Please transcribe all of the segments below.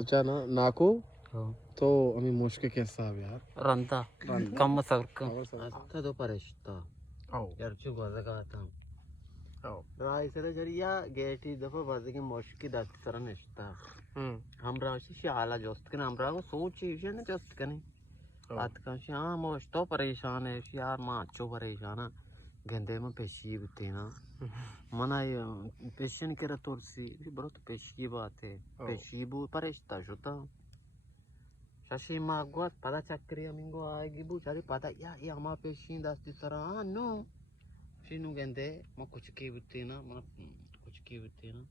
सोचा ना नाको तो अमी मुश्किल कैसा है यार रंता कम सरक आता तो परिश्ता यार चुप बजगा था राय से जरिया गेटी दफा बजगे मुश्किल दस्त तरह निश्ता हम राशि शाला जोस्त के नाम रागो सोची विषय ने जोस्त कने बात का शाम मोश तो परेशान है यार मां अच्छो परेशान है गंदे में पेशी बिते ना मना पेशन के रतोरसी बहुत पेशी बात है पेशी बु परिश्ता शुता शशि मागवत पदा चक्रिया मिंगो आएगी बु चारी पदा या ये हमा पेशी दस्ती तरह नो शिनु गंदे म कुछ की बिते ना मन कुछ की बिते ना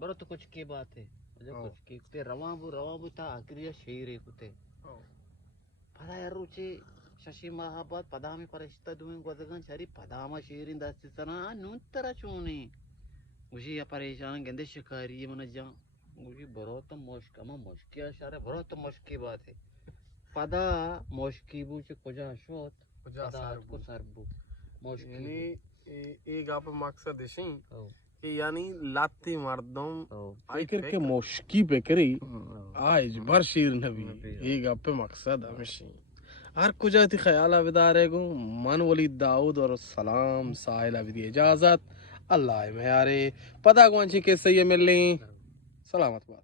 बरो तो कुछ की बात है जो कुछ की ते रवाबु ता आक्रिया शेर कुते पदा यार रुचि शशि महाबाद पदा में परिश्ता दुएं गोदगन चारी पदा में शेरिन दस्ती तरह नो तरह चोनी मुझे या परेशान गंदे शिकारी मन जा मुझे बहुत मुश्किल में मुश्किल शारे बहुत मुश्किल बात है पदा मुश्किल बुझे कुजा शोत पदा को सरबु मुश्किल यानी एक आप मकसद है कि यानी लाती मर्दम आखिर के मुश्किल पे करी आज भर शीर नबी एक आप पे मकसद हमेशा हर कुछ आती ख्याल आविदार है गो मन वली दाऊद और सलाम साहिल आविदी इजाजत अल्लाह में यारे पता कौन सी कैसे ये मिल ली सलामत बात।